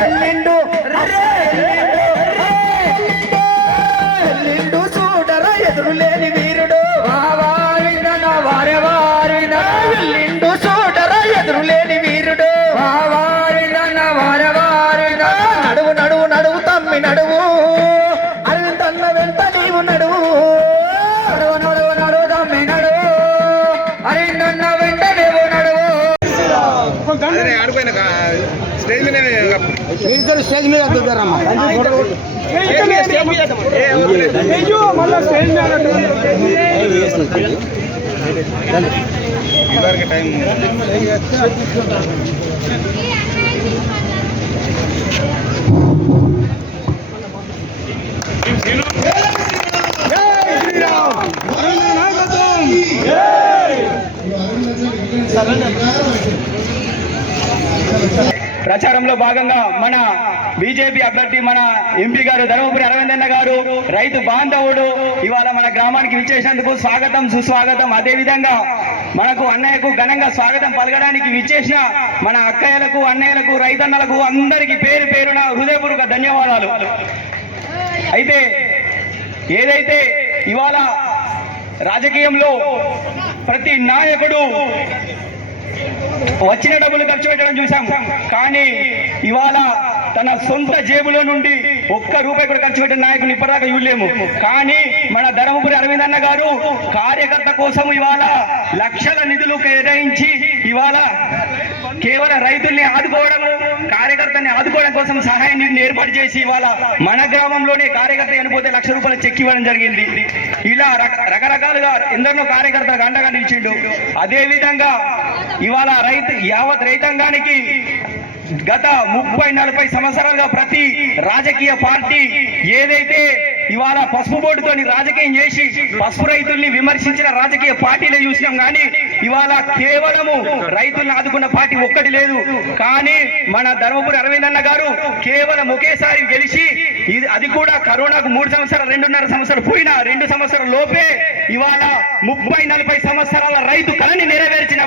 ఎల్లిండు అరే ఎల్లిండు ఎల్లిండు చూడరా ఎదురులేని వీరుడు టైం ప్రచారంలో భాగంగా మన బీజేపీ అభ్యర్థి మన ఎంపీ గారు ధర్మపురి అరవిందన్న గారు రైతు బాంధవుడు ఇవాళ మన గ్రామానికి విచ్చేసినందుకు స్వాగతం సుస్వాగతం. అదేవిధంగా మనకు అన్నయ్యకు ఘనంగా స్వాగతం పలకడానికి విచ్చేసిన మన అక్కయ్యలకు అన్నయ్యలకు రైతన్నలకు అందరికీ పేరు పేరున హృదయపూర్వక ధన్యవాదాలు. అయితే ఏదైతే ఇవాళ రాజకీయంలో ప్రతి నాయకుడు వచ్చిన డబ్బులు ఖర్చు పెట్టడం చూసాం. కానీ ఇవాళ తన సొంత జేబులో నుండి ఒక్క రూపాయి కూడా ఖర్చు పెట్టిన నాయకులు ఇప్పటిదాకా చూడలేము. కానీ మన ధర్మపురి అరవింద్ అన్న గారు కార్యకర్త కోసం ఇవాళ లక్షల నిధులు కేటాయించి ఇవాళ కేవలం రైతుల్ని ఆదుకోవడము కార్యకర్తని ఆదుకోవడం కోసం సహాయం ఏర్పాటు చేసి ఇవాళ మన గ్రామంలోనే కార్యకర్త చనిపోతే లక్ష రూపాయలు చెక్ ఇవ్వడం జరిగింది. ఇలా రక- రకరకాలుగా ఎందరినో కార్యకర్తలకు అండగా నిలిచిండు. అదే విధంగా ఇవాళ రైతు యావత్ రైతాంగానికి గత ముప్పై నలభై సంవత్సరాలుగా ప్రతి రాజకీయ పార్టీ ఏదైతే ఇవాళ పసుపు బోర్డుతోని రాజకీయం చేసి పసుపు రైతుల్ని విమర్శించిన రాజకీయ పార్టీలే చూసినాం. కానీ ఇవాళ కేవలము రైతుల్ని ఆదుకున్న పార్టీ ఒక్కటి లేదు. కానీ మన ధర్మపురి అరవింద్ అన్న గారు కేవలం ఒకేసారి గెలిచి ఇది అది కూడా కరోనాకు మూడు సంవత్సరాలు రెండున్నర సంవత్సరాలు పోయినా రెండు సంవత్సరాల లోపే ఇవాళ ముప్పై నలభై సంవత్సరాల రైతు కళని నెరవేర్చిన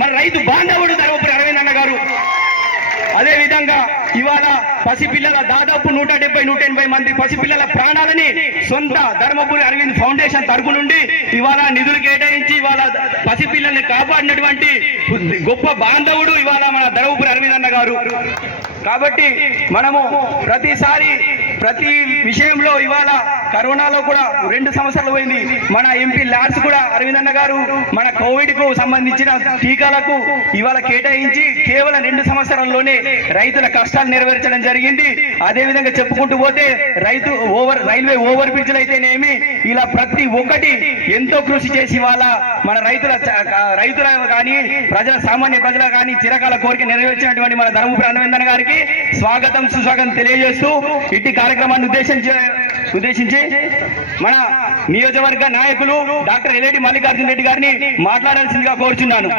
మన రైతు బాంధవుడు ధర్మపురి అరవింద్ అన్న గారు. అదే విధంగా ఇవాళ పసిపిల్లల దాదాపు నూట డెబ్బై నూట ఎనభై మంది పసిపిల్లల ప్రాణాలని సొంత ధర్మపురి అరవింద్ ఫౌండేషన్ తరపు నుండి ఇవాళ నిధులు కేటాయించి ఇవాళ పసిపిల్లల్ని కాపాడినటువంటి గొప్ప బాంధవుడు ఇవాళ మన ధర్మపురి అరవింద్ అన్న గారు. కాబట్టి మనము ప్రతిసారి ప్రతి విషయంలో ఇవాళ కరోనాలో కూడా రెండు సంవత్సరాలు పోయింది. మన ఎంపీ లాడ్స్ కూడా అరవింద్ అన్న గారు మన కోవిడ్కు సంబంధించిన టీకాలకు ఇవాళ కేటాయించి కేవలం రెండు సంవత్సరాల్లోనే రైతుల కష్టాలు నెరవేర్చడం జరిగింది. అదే విధంగా చెప్పుకుంటూ పోతే రైతు ఓవర్ రైల్వే ఓవర్ బ్రిడ్జ్లు అయితేనేమి ఇలా ప్రతి ఒక్కటి ఎంతో కృషి చేసి వాళ్ళ మన రైతుల రైతుల కానీ ప్రజల సామాన్య ప్రజల కానీ చిరకాల కోరిక నెరవేర్చినటువంటి మన ధర్మపురి అరవిందన్ గారికి స్వాగతం సుస్వాగతం తెలియజేస్తూ ఇట్టి కార్యక్రమాన్ని ఉద్దేశించి ఉద్దేశించి మన నియోజకవర్గ నాయకులు డాక్టర్ ఎల్లేటి మల్లికార్జున రెడ్డి గారిని మాట్లాడాల్సిందిగా కోరుచున్నాను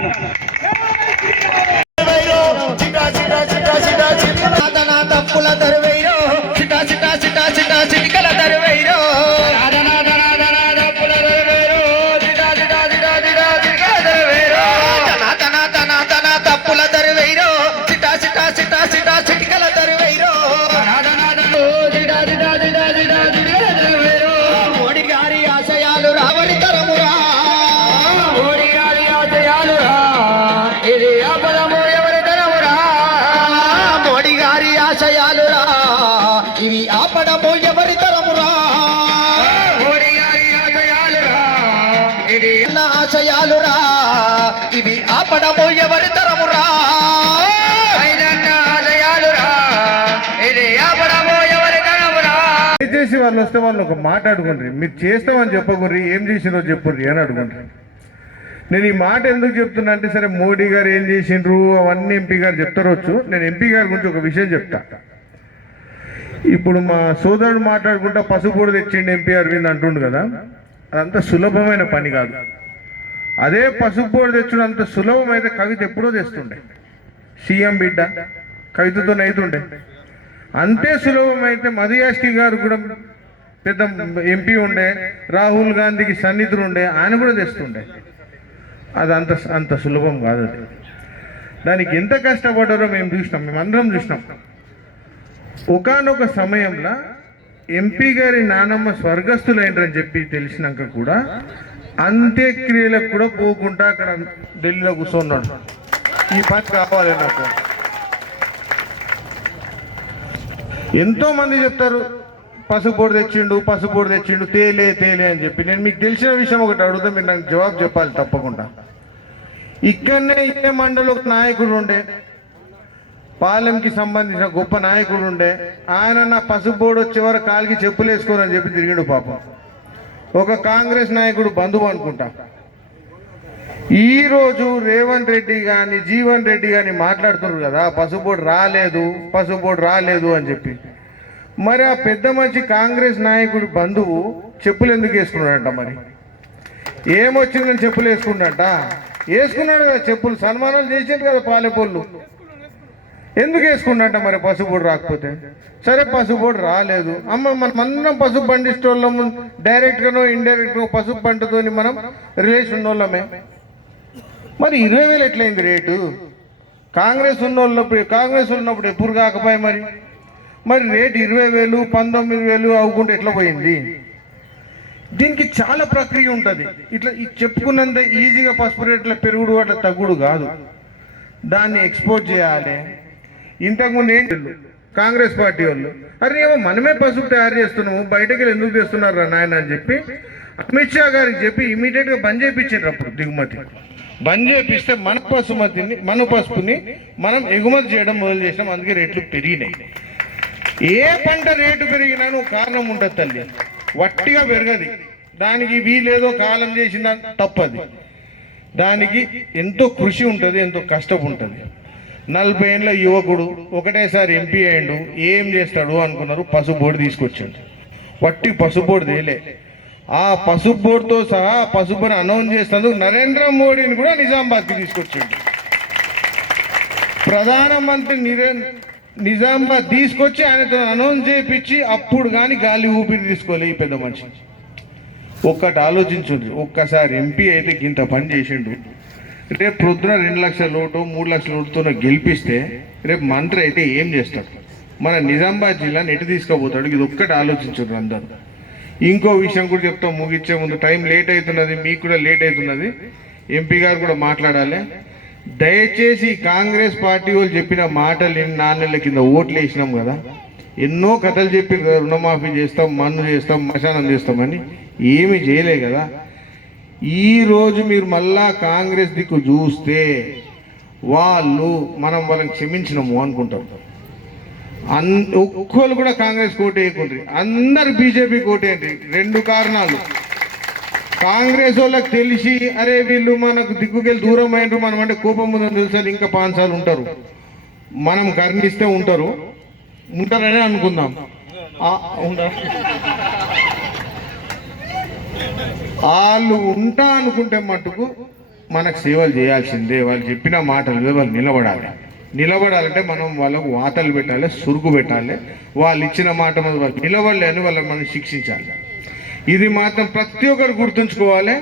తప్పుల దరువైరో దయచేసి వాళ్ళు వస్తే వాళ్ళు ఒక మాట అడుగుండ్రి. మీరు చేస్తామని చెప్పకుర్రి ఏం చేసిరో చెప్పుర్రి అని అడుగుండ్రి. నేను ఈ మాట ఎందుకు చెప్తున్నా అంటే సరే మోడీ గారు ఏం చేసిండ్రు అవన్నీ ఎంపీ గారు చెప్తారొచ్చు. నేను ఎంపీ గారి గురించి ఒక విషయం చెప్తా. ఇప్పుడు మా సోదరుడు మాట్లాడుకుంటా పసుపూడు తెచ్చిండు ఎంపీ అరవింద్ అంటుండు కదా. అదంత సులభమైన పని కాదు. అదే పసుపు బోర్డు తెచ్చుడు అంత సులభమైతే కవిత ఎప్పుడో తెస్తుండే. సీఎం బిడ్డ కవితతో నైతుండే అంతే సులభమైతే మధుయాష్కి గారు కూడా పెద్ద ఎంపీ ఉండే రాహుల్ గాంధీకి సన్నిధులు ఉండే ఆయన కూడా తెస్తుండే. అది అంత అంత సులభం కాదు అది. దానికి ఎంత కష్టపడ్డారో మేము చూసినాం మేము అందరం చూసినాం. ఒకానొక సమయంలో ఎంపీ గారి నానమ్మ స్వర్గస్థులైనరని చెప్పి తెలిసినాక కూడా అంత్యక్రియలకు కూడా పోకుండా అక్కడ ఢిల్లీలో కూర్చున్నాడు. ఈ పని కావాలి నాకు ఎంతో మంది చెప్తారు పసుపొడి తెచ్చిండు పసుపొడి తెచ్చిండు తేలే తేలే అని చెప్పి. నేను మీకు తెలిసిన విషయం ఒకటి అడుగుతా మీరు నాకు జవాబు చెప్పాలి తప్పకుండా. ఇక్కడనే ఇదే మండలి ఒక నాయకుడు ఉండే పాలెంకి సంబంధించిన గొప్ప నాయకుడు ఉండే ఆయన నా పసుపు బోర్డు వచ్చే కాలికి చెప్పులు వేసుకోరని చెప్పి తిరిగిండు పాపం. ఒక కాంగ్రెస్ నాయకుడు బంధువు అనుకుంటా. ఈరోజు రేవంత్ రెడ్డి కానీ జీవన్ రెడ్డి కానీ మాట్లాడుతున్నారు కదా పసుపు రాలేదు పసుపు రాలేదు అని చెప్పి. మరి ఆ పెద్ద మంచి కాంగ్రెస్ నాయకుడి బంధువు చెప్పులు ఎందుకు వేసుకున్నాడంట మరి? ఏమొచ్చిందని చెప్పులు వేసుకున్నట్ట వేసుకున్నాడు కదా చెప్పులు సన్మానాలు చేసిండు కదా పాలెపొల్లు. ఎందుకు వేసుకున్నట్ట మరి పసుపుడు రాకపోతే? సరే పసుపుడు రాలేదు. అమ్మ మనం అందరం పసుపు పండిస్తోళ్ళము వాళ్ళము డైరెక్ట్గానో ఇండైరెక్ట్ పసుపు పంటతోని మనం రిలేషన్ ఉన్నోళ్ళమే. మరి ఇరవై వేలు ఎట్లయింది రేటు? కాంగ్రెస్ ఉన్నోళ్ళప్పుడు కాంగ్రెస్ ఉన్నప్పుడు ఎప్పుడు కాకపోయి మరి? మరి రేటు ఇరవై వేలు పంతొమ్మిది వేలు అవ్వకుండా ఎట్లా పోయింది? దీనికి చాలా ప్రక్రియ ఉంటుంది. ఇట్లా ఈ చెప్పుకున్నంత ఈజీగా పసుపు రేట్ల పెరుగుడు అట్లా తగ్గుడు కాదు. దాన్ని ఎక్స్పోర్ట్ చేయాలి. ఇంతకుముందు ఏం కాంగ్రెస్ పార్టీ వాళ్ళు అరే ఏమో మనమే పసుపు తయారు చేస్తున్నాము బయటకి వెళ్ళి ఎందుకు తెస్తున్నారు రా నాయన? అని చెప్పి అమిత్ షా గారికి చెప్పి ఇమీడియట్గా బంద్ చేయించారు అప్పుడు దిగుమతి. బంద్ చేపిస్తే మన పసుమతిని మన పసుపుని మనం ఎగుమతి చేయడం మొదలు చేసినాం. అందుకే రేట్లు పెరిగినాయి. ఏ పంట రేటు పెరిగినా నువ్వు కారణం ఉంటుంది తల్లి. వట్టిగా పెరగది. దానికి వీలేదో కాలం చేసిన తప్పది. దానికి ఎంతో కృషి ఉంటుంది ఎంతో కష్టం ఉంటుంది. నలభై ఏళ్ళ యువకుడు ఒకటేసారి ఎంపీ అయ్యిండు. ఏం చేస్తాడు అనుకున్నారు? పసుపు బోర్డు తీసుకొచ్చాడు. వట్టి పసుపు తేలే. ఆ పసుపు బోర్డుతో సహా పసుపుని అనౌన్స్ చేసినందుకు నరేంద్ర మోడీని కూడా నిజామాబాద్కి తీసుకొచ్చింది ప్రధానమంత్రి నిజామాబాద్ తీసుకొచ్చి ఆయనతో అనౌన్స్ చేయించి అప్పుడు కానీ గాలి ఊపిరి తీసుకోలే ఈ పెద్ద మనిషి. ఒక్కటి ఆలోచించండి ఒక్కసారి ఎంపీ అయితే ఇంత పని చేసిండు. రేపు ప్రొద్దున రెండు లక్షల లోటు మూడు లక్షల ఓటుతో గెలిపిస్తే రేపు మంత్రి అయితే ఏం చేస్తాడు? మన నిజామాబాద్ జిల్లాని ఎటు తీసుకుపోతాడు? ఇది ఒక్కటి ఆలోచించుండ్రు అందరూ. ఇంకో విషయం కూడా చెప్తాం ముగించే ముందు. టైం లేట్ అవుతున్నది మీకు కూడా లేట్ అవుతున్నది. ఎంపీ గారు కూడా మాట్లాడాలి. దయచేసి కాంగ్రెస్ పార్టీ వాళ్ళు చెప్పిన మాటలు విని కింద ఓట్లు వేసినాం కదా. ఎన్నో కథలు చెప్పి కదా రుణమాఫీ చేస్తాం మన్ను చేస్తాం మశానం చేస్తామని ఏమి చేయలే కదా. ఈరోజు మీరు మళ్ళా కాంగ్రెస్ దిక్కు చూస్తే వాళ్ళు మనం వాళ్ళని క్షమించినాము అనుకుంటారు అన్ ఒక్కరు కూడా కాంగ్రెస్ కోట వేయకుండ్రి అందరు బీజేపీ కోటేయండి. రెండు కారణాలు. కాంగ్రెస్ వాళ్ళకి తెలిసి అరే వీళ్ళు మనకు దిక్కుకెళ్ళి దూరం అయినరు మనం అంటే కోపం ఉందని తెలుసు ఇంకా పాంచాలు ఉంటారు. మనం కర్ణిస్తే ఉంటారు. ఉంటారని అనుకుందాం. ఉంటారు వాళ్ళు ఉంటా అనుకుంటే మటుకు మనకు సేవలు చేయాల్సిందే. వాళ్ళు చెప్పిన మాటలు వాళ్ళు నిలబడాలి. నిలబడాలంటే మనం వాళ్ళకు వాతలు పెట్టాలి సురుకు పెట్టాలి. వాళ్ళు ఇచ్చిన మాట మీద వాళ్ళు నిలబడలేని వాళ్ళని మనం శిక్షించాలి. ఇది మాత్రం ప్రతి ఒక్కరు గుర్తుంచుకోవాలి.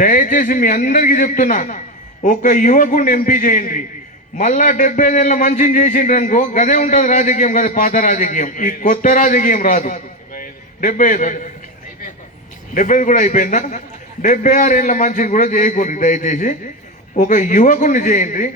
దయచేసి మీ అందరికీ చెప్తున్నా ఒక యువకుడిని ఎంపీ చేయండి. మళ్ళా డెబ్బై ఐదేళ్ళ మంచిని చేసిండ్రు అనుకో గదే ఉంటుంది రాజకీయం కదా పాత రాజకీయం. ఈ కొత్త రాజకీయం రాదు. డెబ్బై ఐదు డెబ్బై ఐదు కూడా అయిపోయిందా? డెబ్బై ఆరు ఏళ్ళ మంచిని కూడా చేయకూడదు దయచేసి. ఒక యువకుడిని చేయండి.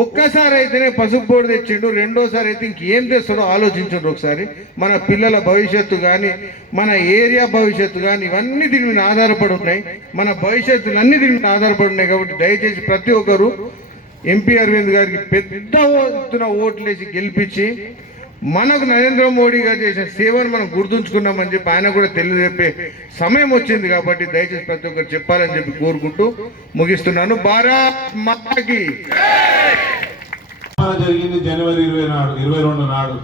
ఒక్కసారి అయితేనే పసుపు బోర్డు తెచ్చిండు రెండోసారి అయితే ఇంకేం తెస్తాడో ఆలోచించండి ఒకసారి. మన పిల్లల భవిష్యత్తు కానీ మన ఏరియా భవిష్యత్తు కానీ ఇవన్నీ దీని మీద ఆధారపడి ఉన్నాయి. మన భవిష్యత్తులు అన్ని దీని మీద ఆధారపడి ఉన్నాయి కాబట్టి దయచేసి ప్రతి ఒక్కరు ఎంపీ అరవింద్ గారికి పెద్ద ఎత్తున ఓట్లేసి గెలిపించి మనకు నరేంద్ర మోడీ గారు చేసిన సేవను మనం గుర్తుంచుకున్నామని చెప్పి ఆయన కూడా తెలియజెప్పే సమయం వచ్చింది కాబట్టి దయచేసి ప్రతి ఒక్కరు చెప్పాలని చెప్పి కోరుకుంటూ ముగిస్తున్నాను. భారత్ మాతాకి. జరిగింది జనవరి ఇరవై నాడు ఇరవై రెండు నాడు.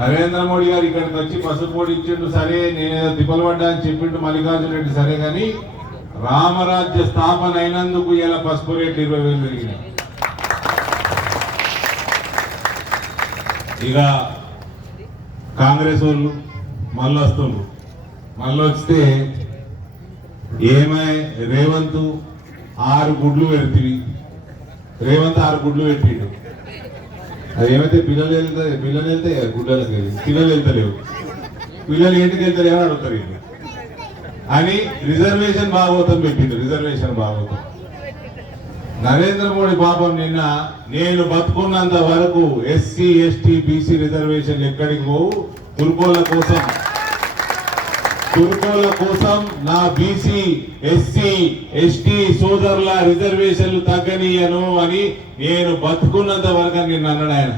నరేంద్ర మోడీ గారు ఇక్కడికి వచ్చి పసుపు పొడి ఇచ్చిండు సరే నేనేదో తిప్పలు పడ్డా అని చెప్పిండు మల్లికార్జున రెడ్డి సరే కానీ రామరాజ్య స్థాపన అయినందుకు ఇలా పసుపు రేట్లు ఇరవై వేలు పెరిగినాయి. ఇక కాంగ్రెస్ వాళ్ళు మళ్ళీ వస్తున్నారు. మళ్ళీ వస్తే ఏమై రేవంత్ ఆరు గుడ్లు పెడుతుంది. రేవంత్ ఆరు గుడ్లు పెట్టిండు. అది ఏమైతే పిల్లలు వెళ్తే పిల్లలు వెళ్తే గుడ్డలకు పిల్లలు వెళ్తలేవు. పిల్లలు ఏంటికి వెళ్తలేవు అని అడుగుతారు అని రిజర్వేషన్ భాగవతం పెట్టిండు. రిజర్వేషన్ భాగవతం. నరేంద్ర మోడీ పాపం నిన్న నేను బతుకున్నంత వరకు ఎస్సీ ఎస్టీ బీసీ రిజర్వేషన్ ఎక్కడికి పోవు? తుర్కోల కోసం. తుర్కోల కోసం నా బీసీ ఎస్సీ ఎస్టీ సోదరుల రిజర్వేషన్లు తగ్గనీయను అని నేను బతుకున్నంత వరకు నిన్న అన్నాడు ఆయన.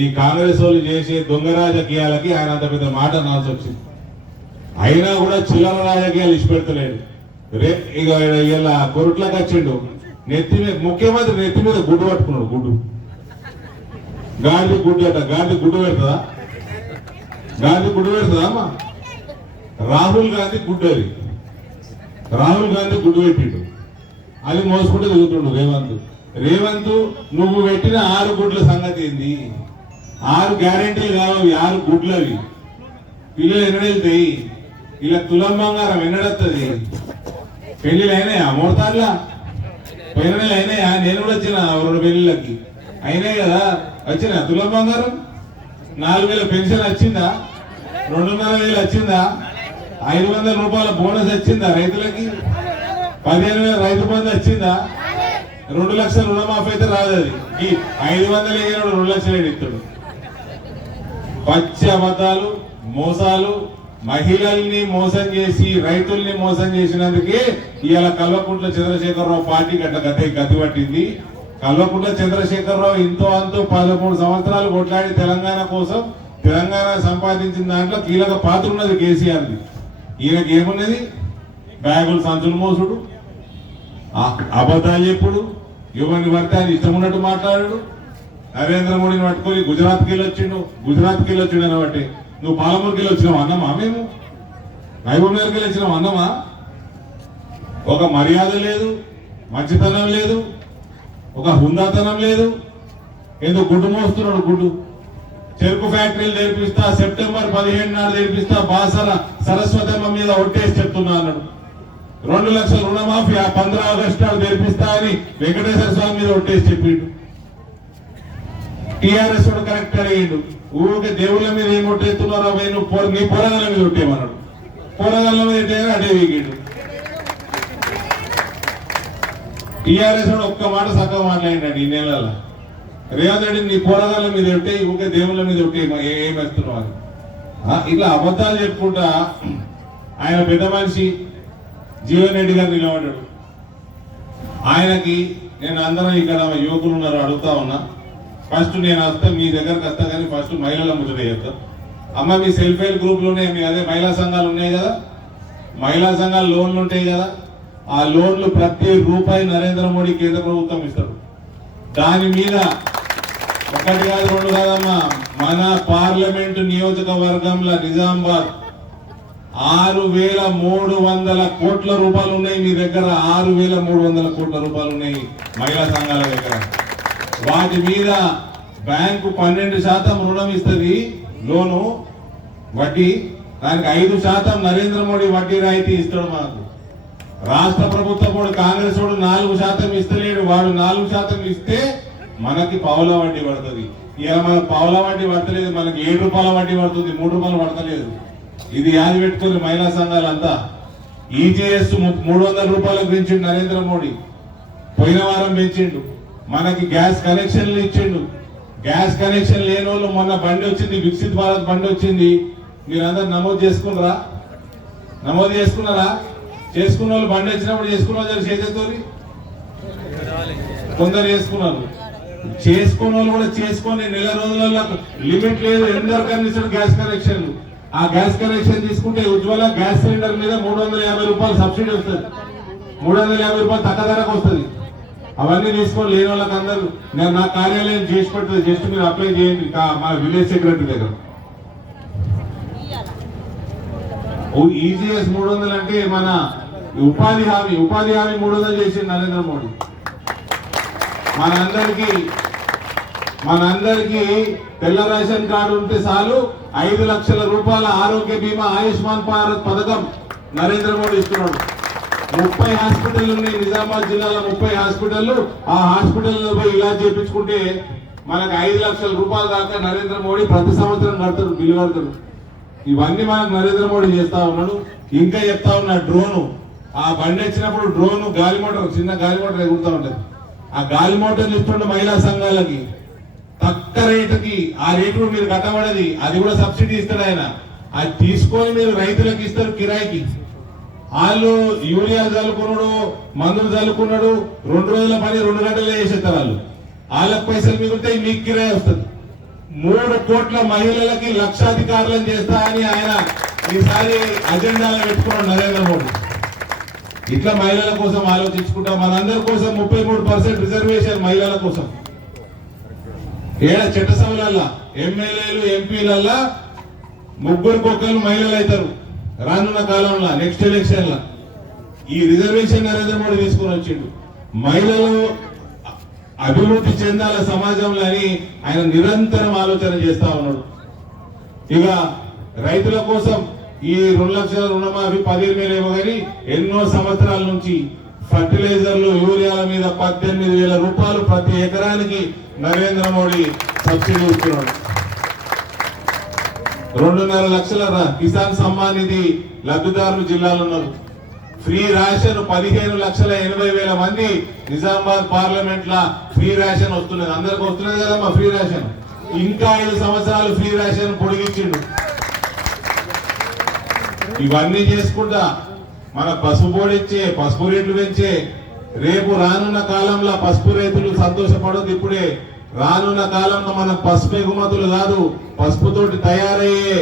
ఈ కాంగ్రెస్ వాళ్ళు చేసే దొంగ రాజకీయాలకి ఆయన అంత పెద్ద మాట అనాల్సి వచ్చింది. అయినా కూడా చిల్లర రాజకీయాలు ఇష్టపెడతలేడు రే ఇక ఇలా కొరుట్లకు వచ్చిండు. నెత్తి మీద ముఖ్యమంత్రి నెత్తి మీద గుడ్డు పట్టుకున్నాడు గుడ్డు. గాంధీ గుడ్డు అట గాంధీ గుడ్డు పెడతా గాంధీ గుడ్డు పెడతా అమ్మా? రాహుల్ గాంధీ గుడ్డు అది. రాహుల్ గాంధీ గుడ్డు పెట్టిండు. అది మోసుకుంటే తిరుగుతుండు రేవంత్. రేవంత్ నువ్వు పెట్టిన ఆరు గుడ్ల సంగతి ఏంది? ఆరు గ్యారెంటీలు కావాలి ఆరు గుడ్లు అవి పిల్లలు ఎన్నడెళ్తాయి? ఇలా తులం బంగారం ఎన్నడత్తది? పెళ్ళిలు అయినాయా మూడతారులా పోయిన నెల అయినాయా నేను కూడా వచ్చిన రెండు పెళ్ళిళ్ళకి అయినాయి కదా వచ్చిన. తులం బంగారం నాలుగు వేల పెన్షన్ వచ్చిందా? రెండున్నర వేలు వచ్చిందా? ఐదు వందల రూపాయల బోనస్ వచ్చిందా రైతులకి? పదిహేను వేల రైతు బంధు వచ్చిందా? రెండు లక్షల రుణమాఫీ అయితే రాదు అది. ఈ ఐదు వందలు వేయడు రెండు లక్షలు ఏడు ఇస్తాడు పచ్చి అబద్ధాలు మోసాలు మహిళల్ని మోసం చేసి రైతుల్ని మోసం చేసినందుకే ఇవాళ కల్వకుంట్ల చంద్రశేఖరరావు పార్టీ గట్ట గతి గతి పట్టింది. కల్వకుంట్ల చంద్రశేఖరరావు ఇంతో అంతో పదమూడు సంవత్సరాలు కొట్లాడి తెలంగాణ కోసం తెలంగాణ సంపాదించిన దాంట్లో కీలక పాత్ర ఉన్నది కేసీఆర్ది. ఈయనకి ఏమున్నది? బ్యాగులు సంచులు మోసుడు. అబద్ధాలు చెప్పుడు. ఎవరిని పడితే ఆయన ఇష్టం ఉన్నట్టు మాట్లాడాడు. నరేంద్ర మోడీని పట్టుకొని గుజరాత్కి వెళ్ళొచ్చిండు. గుజరాత్కి వెళ్ళి వచ్చిండు అని బట్టి నువ్వు పాలమూరికి వెళ్ళి వచ్చినావు? అన్నమా మేము? మహబూబ్ నగర్కి వెళ్ళి వచ్చినావు? అన్నమా? ఒక మర్యాద లేదు మంచితనం లేదు ఒక హుందాతనం లేదు. ఏదో గుడ్డు మోస్తున్నాడు గుడ్డు. చెరుకు ఫ్యాక్టరీలు నేర్పిస్తా సెప్టెంబర్ పదిహేను నాడు నేర్పిస్తా బాసర సరస్వతమ్మ మీద ఒట్టేసి చెప్తున్నా అన్నాడు. రెండు లక్షల రుణమాఫీ ఆ పంద్రా ఆగస్టు నాడు నేర్పిస్తా అని వెంకటేశ్వర స్వామి మీద ఒట్టేసి చెప్పిండు. టిఆర్ఎస్ కూడా కరెక్ట్ అడిగిండు ఊరికే దేవుళ్ళ మీద ఏం ఒట్టేస్తున్నారో అవి నువ్వు పొర- నీ పొరగల మీద ఉట్టేమన్నాడు పొరగల మీద ఏంటంటే అడే వీగిండు. టిఆర్ఎస్ ఒక్క మాట సగం మాట్లాడినాడు ఈ నెలల రేవంత్ రెడ్డి నీ పోరాటాల మీద ఉంటే ఊకే దేవుళ్ళ మీద ఉంటే ఏం వేస్తున్నావు ఇట్లా అబద్ధాలు చెప్పుకుంటా ఆయన పెద్ద మనిషి జీవన్ రెడ్డి గారు నిలబడ్డాడు. ఆయనకి నేను అందరం ఇక్కడ యువకులు ఉన్నారు అడుగుతా ఉన్నా. ఫస్ట్ నేను వస్తే మీ దగ్గరకు వస్తా కానీ ఫస్ట్ మహిళల ముచ్చట చేస్తా అమ్మ మీ సెల్ఫ్ హెల్ప్ గ్రూప్లోనే ఉన్నాయి మీ అదే మహిళా సంఘాలు ఉన్నాయి కదా? మహిళా సంఘాలు లోన్లు ఉంటాయి కదా? ఆ లోన్లు ప్రతి రూపాయి నరేంద్ర మోడీ కేంద్ర ప్రభుత్వం ఇస్తాడు. దాని మీద ఒకటి కాదు రెండు కాదమ్మా. మన పార్లమెంటు నియోజకవర్గంలో నిజామాబాద్ ఆరు వేల మూడు వందల కోట్ల రూపాయలు ఉన్నాయి మీ దగ్గర. ఆరు వేల మూడు వందల కోట్ల రూపాయలు ఉన్నాయి మహిళా సంఘాల దగ్గర. వాటి మీద బ్యాంకు పన్నెండు శాతం రుణం ఇస్తుంది లోను వడ్డీ. దానికి ఐదు శాతం నరేంద్ర మోడీ వడ్డీ రాయితీ ఇస్తాడు మనకు రాష్ట్ర ప్రభుత్వం కూడా కాంగ్రెస్ వాడు నాలుగు శాతం ఇస్తలేడు. వాడు నాలుగు శాతం ఇస్తే మనకి పావుల వడ్డీ పడుతుంది. ఇలా మనకు పావుల వడ్డీ పడతలేదు మనకి ఏడు రూపాయల వడ్డీ పడుతుంది మూడు రూపాయలు పడతలేదు. ఇది యాది పెట్టుకుని మహిళా సంఘాలంతా. ఈజీఎస్ మూడు వందల రూపాయలకు పెంచిండు నరేంద్ర మోడీ. పోయిన వారం పెంచిండు. మనకి గ్యాస్ కనెక్షన్లు ఇచ్చిండు. గ్యాస్ కనెక్షన్ లేని వాళ్ళు మొన్న బండి వచ్చింది వికసిత్ భారత్ బండి వచ్చింది. మీరందరు నమోదు చేసుకున్నారా? నమోదు చేసుకున్నారా? చేసుకున్న వాళ్ళు బండి వచ్చినప్పుడు చేసుకున్న వాళ్ళు కొందరు చేసుకున్నారు. చేసుకున్న వాళ్ళు కూడా చేసుకొని నెల రోజులలో లిమిట్ లేదు ఎందరు కనీసం గ్యాస్ కనెక్షన్ ఆ గ్యాస్ కనెక్షన్ తీసుకుంటే ఉజ్వల గ్యాస్ సిలిండర్ మీద మూడు వందల యాభై రూపాయలు సబ్సిడీ వస్తుంది. మూడు వందల యాభై రూపాయలు తక్కువ ధరకు వస్తుంది. అవన్నీ తీసుకొని లేని వాళ్ళకి అందరూ నేను నా కార్యాలయం చేసి పెడుతుంది. జస్ట్ మీరు అప్లై చేయండి. కా- మా విలేజ్ సెక్రటరీ దగ్గర. ఈజీఎస్ మూడు వందలు అంటే మన ఉపాధి హామీ ఉపాధి హామీ మూడు వందలు చేసింది నరేంద్ర మోడీ. మనందరికీ మనందరికీ తెల్ల రేషన్ కార్డు ఉంటే చాలు ఐదు లక్షల రూపాయల ఆరోగ్య బీమా ఆయుష్మాన్ భారత్ పథకం నరేంద్ర మోడీ ఇస్తున్నాడు. ముప్పై హాస్పిటల్ ఉన్నాయి నిజామాబాద్ జిల్లాలో ముప్పై హాస్పిటల్ ఆ హాస్పిటల్లో పోయి ఇలాజ్ చేయించుకుంటే మనకు ఐదు లక్షల రూపాయల దాకా నరేంద్ర మోడీ ప్రతి సంవత్సరం కడతాడు బిల్లు కడతాడు ఇవన్నీ మనకు నరేంద్ర మోడీ చేస్తా ఉన్నాడు. ఇంకా చెప్తా ఉన్నా డ్రోను. ఆ బండి వచ్చినప్పుడు డ్రోను గాలి మోటార్ చిన్న గాలి మోటార్ ఎగురుతూ ఉంటుంది. ఆ గాలి మోటార్ ఇస్తుండే మహిళా సంఘాలకి. తక్కువ రేటుకి ఆ రేటు కూడా మీరు కట్టబడది. అది కూడా సబ్సిడీ ఇస్తాడు ఆయన. అది తీసుకొని మీరు రైతులకు ఇస్తారు కిరాయికి. వాళ్ళు యూరియా చల్లుకున్నాడు మందులు చల్లుకున్నాడు రెండు రోజుల పని రెండు గంటలు చేసేస్తారు వాళ్ళు. వాళ్ళకి పైసలు మిగులుతాయి మీకు కిరాయి వస్తుంది. మూడు కోట్ల మహిళలకి లక్షాధికారులను చేస్తా అని ఆయన ఈసారి అజెండాలో పెట్టుకున్నాడు నరేంద్ర మోడీ. ఇట్లా మహిళల కోసం ఆలోచించుకుంటా మనందరి కోసం ముప్పై మూడు పర్సెంట్ రిజర్వేషన్ మహిళల కోసం. ఏడ చట్టసభలల్లా ఎమ్మెల్యేలు ఎంపీలల్లా ముగ్గురు కుక్కలు మహిళలు అవుతారు రానున్న కాలంలో నెక్స్ట్ ఎలక్షన్ లా ఈ రిజర్వేషన్ నరేంద్ర మోడీ తీసుకొని వచ్చిండు. మహిళలు అభివృద్ధి చెందాల సమాజంలో అని ఆయన నిరంతరం ఆలోచన చేస్తా ఉన్నాడు. ఇక రైతుల కోసం ఈ రెండు లక్షల రుణమాఫీ పదిహేను వేలు ఏమో కానీ ఎన్నో సంవత్సరాల నుంచి ఫర్టిలైజర్లు యూరియాల మీద పద్దెనిమిది వేల రూపాయలు ప్రతి ఎకరానికి నరేంద్ర మోడీ సబ్సిడీ ఇస్తున్నాడు. రెండున్నర లక్షల కిసాన్ సమ్మాన్ నిధి లబ్ధిదారులు జిల్లాలో ఉన్నారు. ఫ్రీ రేషన్ పదిహేను లక్షల ఎనభై వేల మంది నిజామాబాద్ పార్లమెంట్ లా ఫ్రీ రేషన్ వస్తున్నది. అందరికి వస్తున్నది కదమ్మా ఫ్రీ రేషన్. ఇంకా ఐదు సంవత్సరాలు ఫ్రీ రేషన్ పొడిగించిండు. ఇవన్నీ చేసుకుంటా మన పసుపు పొడిచ్చే పసుపు రేట్లు పెంచే రేపు రానున్న కాలంలో పసుపు రైతులు సంతోషపడదు ఇప్పుడే. రానున్న కాలంలో మన పసుపు ఎగుమతులు కాదు పసుపుతోటి తయారయ్యే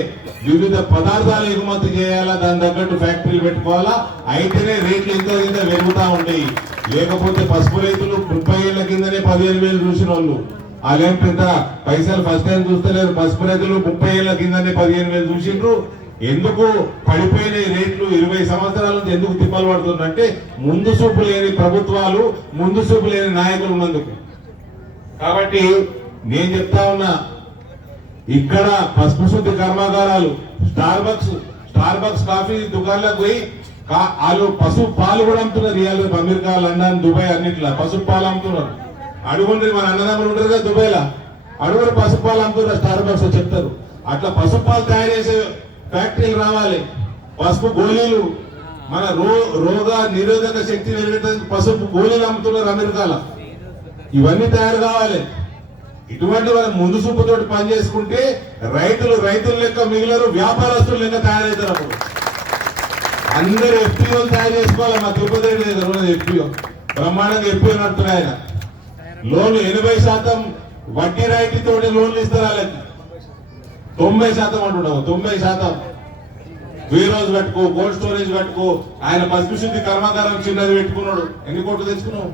వివిధ పదార్థాలు ఎగుమతి చేయాలా? దాని తగ్గట్టు ఫ్యాక్టరీలు పెట్టుకోవాలా? అయితేనే రేట్లు ఇంత కింద పెరుగుతూ ఉంటాయి. లేకపోతే పసుపు రైతులు ముప్పై ఏళ్ళ కిందనే పదిహేను వేలు చూసిన వాళ్ళు వాళ్ళేం పెద్ద పైసలు ఫస్ట్ టైం చూస్తలేరు. పసుపు రైతులు ముప్పై ఏళ్ళ కిందనే పదిహేను వేలు చూసిండ్రు. ఎందుకు పడిపోయిన రేట్లు ఇరవై సంవత్సరాల నుంచి ఎందుకు తిప్పలు పడుతుందంటే ముందు చూపు లేని ప్రభుత్వాలు ముందు చూపు లేని నాయకులు ఉన్నందుకు. కాబట్టి నేను చెప్తా ఉన్నా ఇక్కడ పసుపు శుద్ధి కర్మాగారాలు Starbucks Starbucks coffee దుకాణాలకు పోయి వాళ్ళు పసుపు పాలు కూడా అమ్ముతున్నారు. ఇవాళ అమెరికా లండన్ దుబాయ్ అన్నిట్లో పసుపు పాలు అమ్ముతున్నారు. అడుగుండ్రి మన అన్నదమ్ములు ఉంటారు కదా దుబాయ్లో అడుగురు పసుపు పాలు అమ్ముతున్నారు స్టార్ బక్స్ చెప్తారు. అట్లా పసుపు పాలు తయారు చేసే ఫ్యాక్టరీలు రావాలి. పసుపు గోళీలు మన రో రోగ నిరోధక శక్తి పెరిగేటందుకు పసుపు గోళీలు అమ్ముతున్నారు అమెరికాలో. ఇవన్నీ తయారు కావాలి. ఇటువంటి వాళ్ళు ముందు చూపుతో పని చేసుకుంటే రైతులు రైతుల లెక్క మిగిలరు వ్యాపారస్తుల లెక్క తయారవుతారు అప్పుడు. అందరు ఎఫ్పిఓలు తయారు చేసుకోవాలి. మా తిరుపతి రెడ్డి దగ్గర ఎఫ్పీఓ బ్రహ్మాండంగా ఎఫ్పీఓ నడుతున్నాయి ఆయన. లోన్లు ఎనభై శాతం వడ్డీ రాయితీ తోటి లోన్లు ఇస్తారు వాళ్ళకి. తొంభై శాతం అంటున్నావు తొంభై శాతం. బీరోజ్ పెట్టుకో కోల్డ్ స్టోరేజ్ పెట్టుకో ఆయన పసుపు శుద్ధి కర్మాగారం చిన్నది పెట్టుకున్నాడు. ఎన్ని కోట్లు తెచ్చుకున్నావు?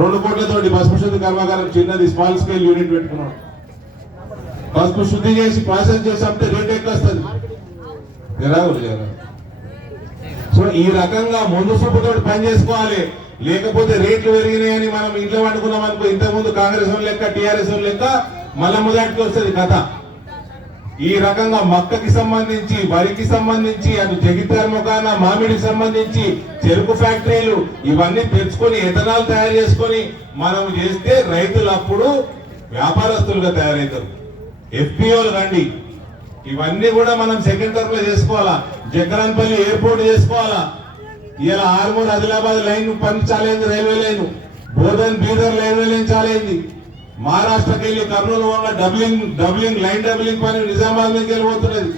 రెండు కోట్లతోటి పసుపు శుద్ధి కర్మాగారం చిన్నది స్మాల్ స్కేల్ యూనిట్ పెట్టుకున్నాడు. పసుపు శుద్ధి చేసి ప్రాసెస్ చేసి అమ్మితే రేట్ ఎక్కువ వస్తుంది? ఎలా సో ఈ రకంగా ముందు సూపుతో పని చేసుకోవాలి. లేకపోతే రేట్లు పెరిగినాయని మనం ఇంట్లో వండుకున్నాం అనుకో ఇంతకు ముందు కాంగ్రెస్ లెక్క టీఆర్ఎస్ లెక్క మళ్ళా మొదటికి వస్తుంది కథ. ఈ రకంగా మక్కకి సంబంధించి వరికి సంబంధించి అటు జగిత్యాల ముఖాన మామిడికి సంబంధించి చెరుకు ఫ్యాక్టరీలు ఇవన్నీ తెచ్చుకొని ఇథనాల్ తయారు చేసుకొని మనం చేస్తే రైతులు అప్పుడు వ్యాపారస్తులుగా తయారవుతారు. ఎఫ్పిఓలు రండి. ఇవన్నీ కూడా మనం సెకండ్ టర్మ్లో చేసుకోవాలా? జగ్గరంపల్లి ఎయిర్పోర్ట్ చేసుకోవాలా? ఇలా ఆర్మూర్ ఆదిలాబాద్ లైన్ పని చాలేదు railway line. Bodhan Bidar railway line చాలైంది. మహారాష్ట్రకి వెళ్ళి కర్నూలు వల్ల డబ్లింగ్ డబ్లింగ్ లైన్ డబ్లింగ్ పని నిజామాబాద్ మీదకి వెళ్ళిపోతున్నది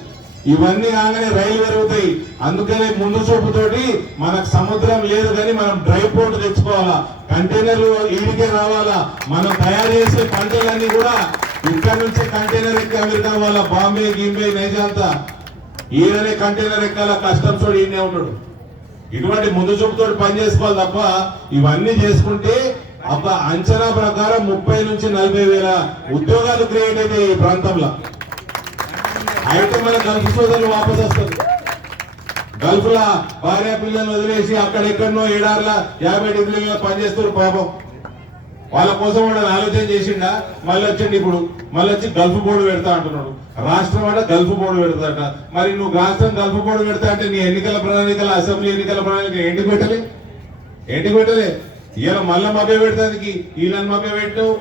ఇవన్నీ కాగానే రైలు పెరుగుతాయి. అందుకనే ముందు చూపుతోటి మనకు సముద్రం లేదు కానీ మనం డ్రై పోర్ట్ తెచ్చుకోవాలా. కంటైనర్లు ఈడికే రావాలా. మనం తయారు చేసే పంటలన్నీ కూడా ఇక్కడ నుంచే కంటైనర్ ఎక్కి అమెరికా వాళ్ళ బాంబే గింబే నైజాంతా ఈయననే కంటైనర్ ఎక్కాల. కస్టమ్స్ వాడు ఈయనే ఉంటాడు. ఇటువంటి ముందు చూపుతో పని చేసుకోవాలి తప్ప ఇవన్నీ చేసుకుంటే అబ్బా అంచనా ప్రకారం ముప్పై నుంచి నలభై వేల ఉద్యోగాలు క్రియేట్ అయితే ఈ ప్రాంతంలో. అయితే మన గల్ఫ్ సోదరులు వాపస్ వస్తారు. గల్ఫ్ లా భార్య పిల్లల్ని వదిలేసి అక్కడెక్కడనో ఏడార్ల యాభై డిగ్రీల పనిచేస్తారు పాపం. వాళ్ళ కోసం వాడు ఆలోచన చేసిండా మళ్ళీ వచ్చిండు ఇప్పుడు. మళ్ళీ వచ్చి గల్ఫ్ బోర్డు పెడతా అంటున్నాడు. రాష్ట్రం అంటే గల్ఫ్ బోర్డు పెడతాట మరి నువ్వు రాష్ట్రం గల్ఫ్ బోర్డు పెడతా అంటే నీ ఎన్నికల ప్రణాళికల అసెంబ్లీ ఎన్నికల ప్రణాళిక ఎంటికి పెట్టలే? ఏంటి పెట్టలే? ఇలా మళ్ళీ మభ్య పెడతానికి వీళ్ళని మభ్య పెట్టావు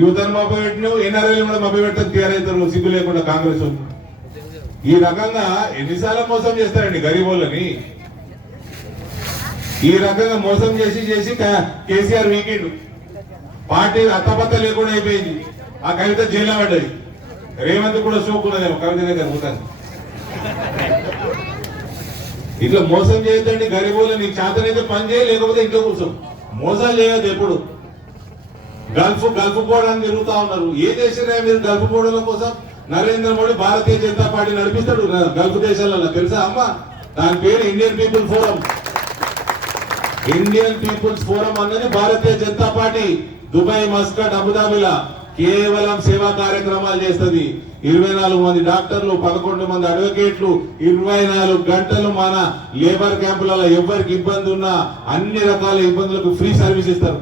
యువతను మభ్య పెట్టినావు ఎన్ఆర్ఐలు కూడా మభ్య పెట్టని తయారవుతారు సిగ్గు లేకుండా కాంగ్రెస్ ఈ రకంగా ఎన్నిసార్లు మోసం చేస్తారండి గరీబోళ్ళని ఈ రకంగా మోసం చేసి చేసి కేసీఆర్ వీకెండ్. పార్టీ అత్తపత్త లేకుండా అయిపోయింది. ఆ కవిత జైల్లో పడ్డది. రేవంత్ కూడా సోకున్నదేమో కవిత దగ్గర పోతాను. ఇట్లా మోసం చేయొద్దండి గరీబులు నీకు చేతనైతే పని చేయ లేకపోతే ఇంట్లో కూర్చో. మోసాలు చేయదు ఎప్పుడు. గల్ఫ్ గల్ఫ్ పోవడానికి తిరుగుతా ఉన్నారు. ఏ దేశమే మీరు గల్ఫ్ పోవడం కోసం నరేంద్ర మోడీ భారతీయ జనతా పార్టీ నడిపిస్తాడు గల్ఫ్ దేశాలలో. తెలుసా అమ్మా? దాని పేరు Indian people forum. Indian peoples forum అన్నది Bharatiya Janata Party. Dubai Muscat అబుదాబిలా. కేవలం సేవా కార్యక్రమాలు చేస్తుంది. ఇరవై నాలుగు మంది డాక్టర్లు పదకొండు మంది అడ్వకేట్లు ఇరవై నాలుగు గంటలు మన లేబర్ క్యాంపులలో ఎవరికి ఇబ్బంది ఉన్నా అన్ని రకాల ఇబ్బందులకు ఫ్రీ సర్వీస్ ఇస్తారు.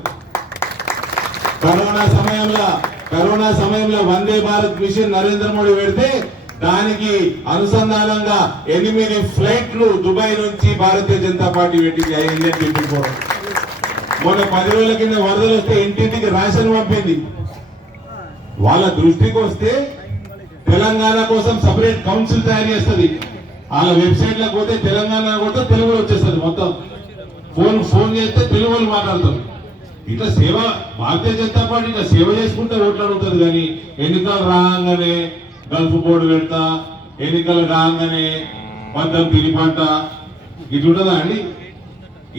కరోనా సమయంలో కరోనా సమయంలో వందే భారత్ మిషన్ నరేంద్ర మోడీ పెడితే దానికి అనుసంధానంగా ఎనిమిది ఫ్లైట్లు దుబాయ్ నుంచి భారతీయ జనతా పార్టీ పెట్టింది ఇండియన్ పీపుల్ ఫోరం. మొన్న పది రోజుల కింద వరదలు వస్తే ఇంటింటికి రేషన్ పంపింది. వాళ్ళ దృష్టికి వస్తే తెలంగాణ కోసం సపరేట్ కౌన్సిల్ తయారు చేస్తుంది. వాళ్ళ వెబ్సైట్లో పోతే తెలంగాణ కూడా తెలుగులో వచ్చేస్తుంది మొత్తం. ఫోన్ ఫోన్ చేస్తే తెలుగు వాళ్ళు మాట్లాడతారు. ఇట్లా సేవ భారతీయ జనతా పార్టీ ఇట్లా సేవ చేసుకుంటే ఓట్లు అడుగుతుంది కానీ ఎన్నికలు రాగానే గల్ఫ్ బోర్డు పెడతా ఎన్నికలు రాగానే బద్దం తిరిపంట ఇట్లుంటుందా అండి?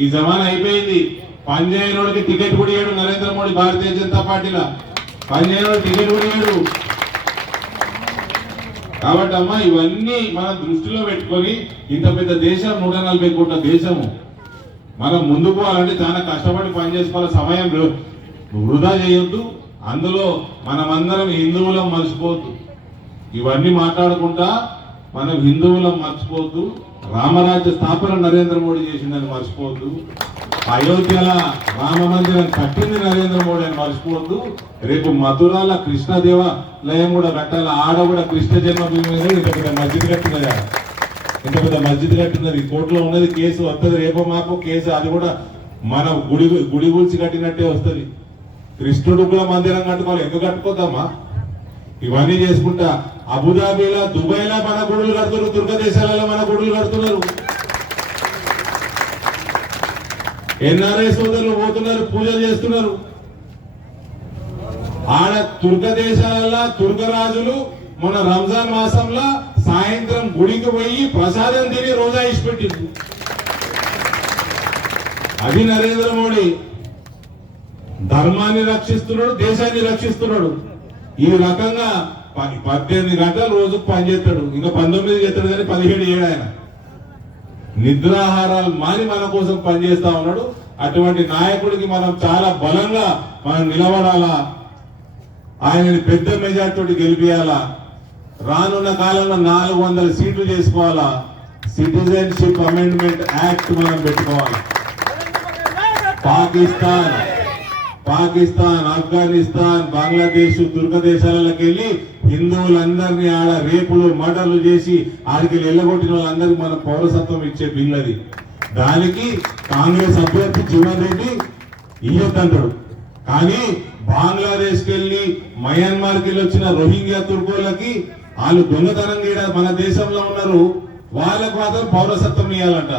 ఈ జమానా అయిపోయింది. పనిచేయనోడికి టికెట్ కూడా ఇయ్యడు నరేంద్ర మోడీ భారతీయ జనతా పార్టీలో. పదిహేను టికెట్ కూడా ఇయ్యడు కాబట్టి అమ్మ ఇవన్నీ మనం దృష్టిలో పెట్టుకొని ఇంత పెద్ద దేశం నూట నలభై కోట్ల దేశము. మనం ముందుకు పోవాలంటే చాలా కష్టపడి పని చేసుకోవాలి సమయం వృధా చేయొద్దు. అందులో మనమందరం హిందువులం మర్చిపోవద్దు. ఇవన్నీ మాట్లాడుకుంటా మనం హిందువులం మర్చిపోవద్దు. రామరాజ్య స్థాపన నరేంద్ర మోడీ చేసిందని మర్చిపోవద్దు. అయోధ్యల రామ మందిరం కట్టింది నరేంద్ర మోడీ అని మర్చిపోవద్దు. రేపు మధురాల కృష్ణదేవాలయం కూడా కట్టాలి. ఆడ కూడా కృష్ణ జన్మభూమి ఇంత పెద్ద మస్జిద్ కట్టినది ఇంత పెద్ద మస్జిద్ కట్టినది. కోర్టులో ఉన్నది కేసు వస్తుంది రేపు మాకు కేసు అది కూడా మన గుడి గుడి గురించి కట్టినట్టే వస్తుంది. కృష్ణుడు కూడా మందిరం కట్టుకోవాలి. ఎందుకు కట్టుకోద్దామా ఇవన్నీ చేసుకుంటా. అబుదాబిలా దుబాయ్లా మన గుడులు కడుతున్నారు. దుర్గ దేశాలలో మన గుడులు కడుతున్నారు. ఎన్ఆర్ఐ సోదరులు పోతున్నారు? పూజలు చేస్తున్నారు. ఆడ తుర్క దేశాలలో తుర్క రాజులు మన రంజాన్ మాసంలో సాయంత్రం గుడికి పోయి ప్రసాదం తిని రోజా ఇచ్చిపెట్టింది అది నరేంద్ర మోడీ ధర్మాన్ని రక్షిస్తున్నాడు దేశాన్ని రక్షిస్తున్నాడు. ఈ రకంగా పద్దెనిమిది గంటలు రోజుకు పని చేస్తాడు. ఇంకా పంతొమ్మిది చేస్తాడు కానీ పదిహేడు ఏడు ఆయన. నిద్రాహారాలు మాని మన కోసం పనిచేస్తా ఉన్నాడు. అటువంటి నాయకుడికి మనం చాలా బలంగా మనం నిలబడాలా? ఆయనని పెద్ద మెజార్టీతో గెలిపియాలా? రానున్న కాలంలో నాలుగు వందల సీట్లు చేసుకోవాలా? సిటిజన్షిప్ అమెండ్మెంట్ యాక్ట్ మనం పెట్టుకోవాలి. పాకిస్తాన్ పాకిస్తాన్ ఆఫ్ఘనిస్తాన్ బంగ్లాదేశ్ తుర్క దేశాలకు వెళ్ళి హిందువులందరినీ ఆడ రేపులు మర్డర్లు చేసి ఆడికి వెళ్ళగొట్టిన వాళ్ళందరికీ మన పౌరసత్వం ఇచ్చే బిల్ అది. దానికి కాంగ్రెస్ అభ్యర్థి జీవన్ రెడ్డి ఇయ్యొద్దంటాడు. కానీ బంగ్లాదేశ్కి వెళ్ళి మయన్మార్కి వెళ్ళి వచ్చిన రోహింగ్యా తుర్కోలకి వాళ్ళు దొంగతనం చేయడం మన దేశంలో ఉన్నారు. వాళ్ళకు మాత్రం పౌరసత్వం ఇవ్వాలంట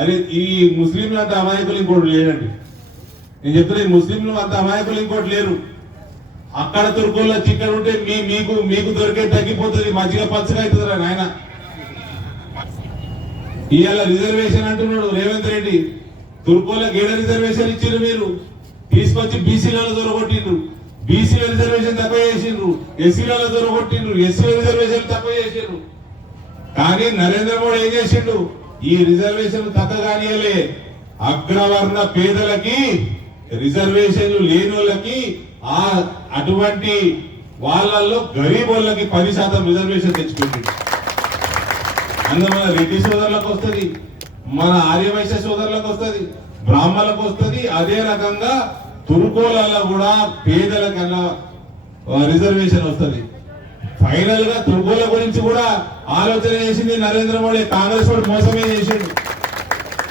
అరే ఈ ముస్లింలు అంటే అమాయకులు ఇంకోటి లేడండి. నేను చెప్తున్నా ఈ ముస్లింలు అంత అమాయకులు ఇంకోటి లేరు. అక్కడ తుర్కోళ్ళు చికెన్ ఉంటే మీ మీకు మీకు దొరికే తగ్గిపోతుంది మజ్జిగ పచ్చగా అవుతుంది రా నాయన. ఇవాళ రిజర్వేషన్ అంటున్నాడు రేవంత్ రెడ్డి. తుర్కోళ్ళకి ఏడ రిజర్వేషన్ ఇచ్చారు మీరు. తీసుకొచ్చి బీసీలలో దొరకొట్టిండ్రు బీసీల రిజర్వేషన్ తక్కువ చేసిండ్రు ఎస్సీలలో దొరకొట్టిండ్రు ఎస్సీల రిజర్వేషన్ తక్కువ చేసిండ్రు కానీ నరేంద్ర మోడీ ఏం చేసిండు? ఈ రిజర్వేషన్ తక్క కానియలే అగ్రవర్ణ పేదలకి రిజర్వేషన్లు లేని వాళ్ళకి ఆ అటువంటి వాళ్ళల్లో గరీబ్ వాళ్ళకి పది శాతం రిజర్వేషన్ తెచ్చిపెట్టింది అందులో మన రెడ్డి సోదరులకు వస్తుంది మన ఆర్యవైశ్య సోదరులకు వస్తుంది బ్రాహ్మణులకు వస్తుంది అదే రకంగా తురుకోలలో కూడా పేదలకన్నా రిజర్వేషన్ వస్తుంది. ఫైనల్గా తుర్కోల గురించి కూడా ఆలోచన చేసింది నరేంద్ర మోడీ కాంగ్రెస్ వాడు మోసమే చేసిండు.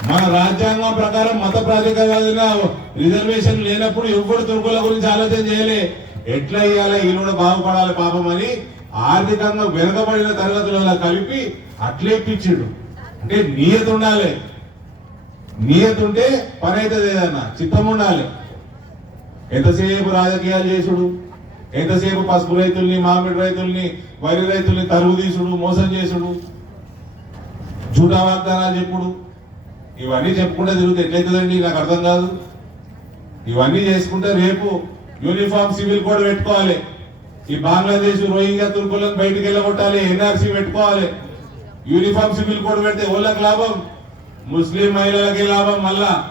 మన రాజ్యాంగం ప్రకారం మత ప్రాతిపదికన రిజర్వేషన్ లేనప్పుడు ఎవ్వరు తుర్కోల గురించి ఆలోచన చేయలే. ఎట్లా ఇయ్యాలి? ఈయన కూడా బాగుపడాలి పాపం అని ఆర్థికంగా వెనుకబడిన తరగతులలో కలిపి అట్లే అంటే నియత ఉండాలి. నియత ఉంటే పని అవుతుంది ఏదన్నా? చిత్తం ఉండాలి. ఎంతసేపు రాజకీయాలు చేసుడు? ఎంతసేపు పసుపు రైతుల్ని మామిడి రైతుల్ని వరి రైతుల్ని తరుగు తీసుడు మోసం చేసుడు? జూటా వాగ్దానాలు చెప్పుడు? ఇవన్నీ చెప్పుకుంటే తిరుగుతే. ఎట్లయితుందండి? నాకు అర్థం కాదు. ఇవన్నీ చేసుకుంటే రేపు యూనిఫామ్ సివిల్ కోడ్ పెట్టుకోవాలి. ఈ బంగ్లాదేశ్ రోహింగ్యా తుర్కులను బయటికి వెళ్ళగొట్టాలి. ఎన్ఆర్సీ పెట్టుకోవాలి. యూనిఫామ్ సివిల్ కోడ్ పెడితే వాళ్ళకి లాభం? ముస్లిం మహిళలకి లాభం మళ్ళా.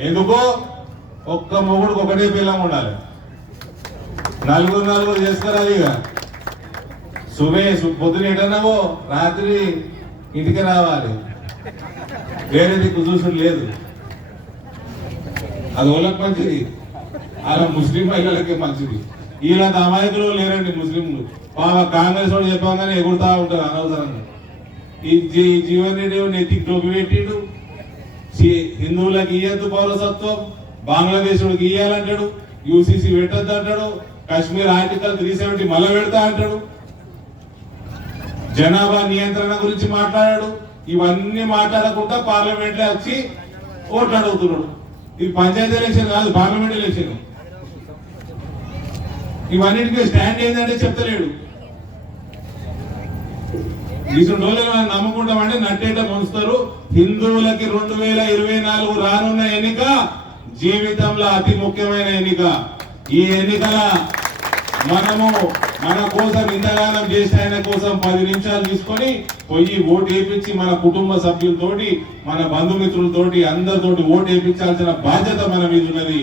ఎందుకో ఒక్క మొగుడికి ఒకటే పిల్లం ఉండాలి. నలుగురు నలుగురు చేసుకురాదు ఇక. సుమే పొద్దున ఎటన్నావో? రాత్రి ఇంటికి రావాలి. వేరే దిక్కు చూసుడు లేదు. అది వాళ్ళకి మంచిది. అలా ముస్లిం మహిళలకే మంచిది. ఇలాంటి అమాయకులు లేరండి ముస్లింలు. బాబా కాంగ్రెస్ వాడు చెప్పగానే ఎగురుతా ఉంటారు అనవసరంగా. ఈ జీవన్ రెడ్డి నెత్తికి టోపి పెట్టిండు? సి- హిందువులకు ఇయ్యద్దు పౌరసత్వం. బంగ్లాదేశుడికి ఇయ్యాలంటాడు. యూసీసీ పెట్టద్దు అంటాడు. కాశ్మీర్ ఆర్టికల్ త్రీ సెవెంటీ మళ్ళీ పెడతా అంటాడు. జనాభా నియంత్రణ గురించి మాట్లాడాడు. ఇవన్నీ మాట్లాడకుండా పార్లమెంట్లో వచ్చి ఓట్లు అడుగుతున్నాడు. ఇది పంచాయతీ ఎలక్షన్ కాదు పార్లమెంట్ ఎలక్షన్. ఇవన్నిటికీ స్టాండ్ ఏంటంటే చెప్తలేడు. ఇటువంటి రోజులు మనం నమ్ముకుంటామంటే నట్టేట పొందుతారు హిందువులకి రెండు వేల ఇరవై నాలుగు రానున్న ఎన్నిక జీవితంలో అతి ముఖ్యమైన ఎన్నిక. ఈ ఎన్నికల మనము మన కోసం ఇంతగానం చేసిన ఆయన కోసం పది నిమిషాలు తీసుకొని పోయి ఓటు వేయించి మన కుటుంబ సభ్యులతోటి మన బంధుమిత్రులతోటి అందరితోటి ఓటు వేయించాల్సిన బాధ్యత మన మీద ఉన్నది.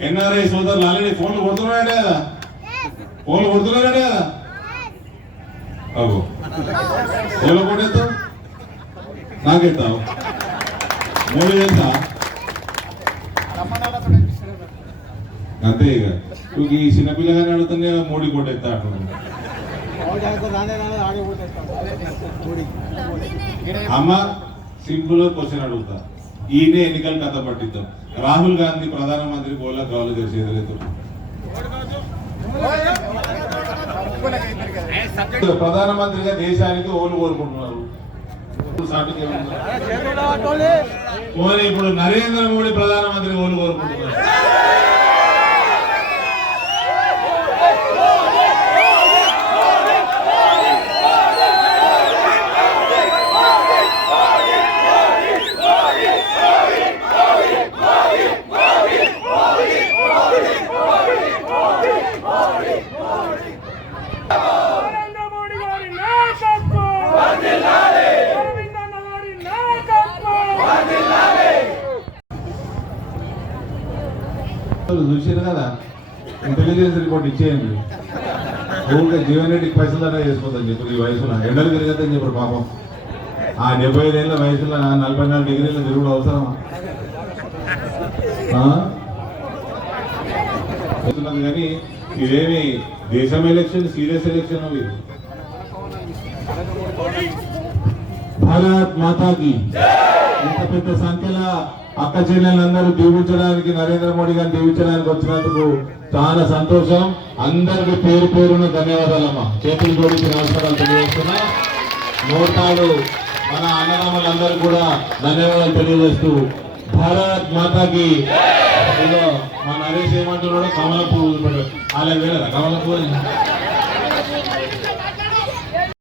ఎన్ఆర్ఐ సోదరులు ఆల్రెడీ ఫోన్లు కొడుతున్నాడే కదా ఫోన్లు కొడుతున్నాడే కదా అగో. ఎవరు కొట్టేస్తావు? నాకెత్తావు. మూడు తెలుసా అంతే ఇక. నువ్వు ఈ చిన్నపిల్లగానే అడుగుతుంటే మోడీ కొట్టేస్తా అంటున్నాను అమ్మ సింపుల్ క్వశ్చన్ అడుగుతా. ఈయన ఎన్నికలు కథ పట్టిద్దాం. రాహుల్ గాంధీ ప్రధానమంత్రి బోలా కావాలి చేసేది లేదు ప్రధానమంత్రిగా దేశానికి ఓలు కోరుకుంటున్నారు. ఇప్పుడు నరేంద్ర మోడీ ప్రధానమంత్రి ఓలు కోరుకుంటున్నారు నరేంద్ర మోడీ గారి నాయకత్వం అరవింద్ అన్న గారి నాయకత్వం చూసారు కదా? ఇంటెలిజెన్స్ రిపోర్ట్ ఇచ్చేయండి. ఊరికే జీవన్ రెడ్డికి పైసలు చేసుకోదని చెప్పారు ఈ వయసులో. ఎండలు తిరగద్దని చెప్పారు పాపం. ఆ డెబ్బై ఐదేళ్ళ వయసులో నలభై నాలుగు డిగ్రీల తిరుగుడు అవసరమా? కానీ ఇదేమి దేశం ఎలక్షన్ సీరియస్ ఎలక్షన్ అవి. భారత్ మాతాకి. ఇంత పెద్ద సంఖ్యలో అక్క చెల్లెలందరూ దీవించడానికి నరేంద్ర మోడీ గారిని దీవించడానికి వచ్చినందుకు చాలా సంతోషం. అందరికి పేరు పేరున ధన్యవాదాలమ్మా. చేతులు జోడించి నమస్కారాలు తెలియజేస్తున్నా. మోటాడు మన అన్నదమ్ములందరూ కూడా ధన్యవాదాలు తెలియజేస్తూ భారత్ మాతాకి మా నరేష్ ఏమంటున్నాడు కమల పువ్వు అలా వేలరా కమల పువ్వు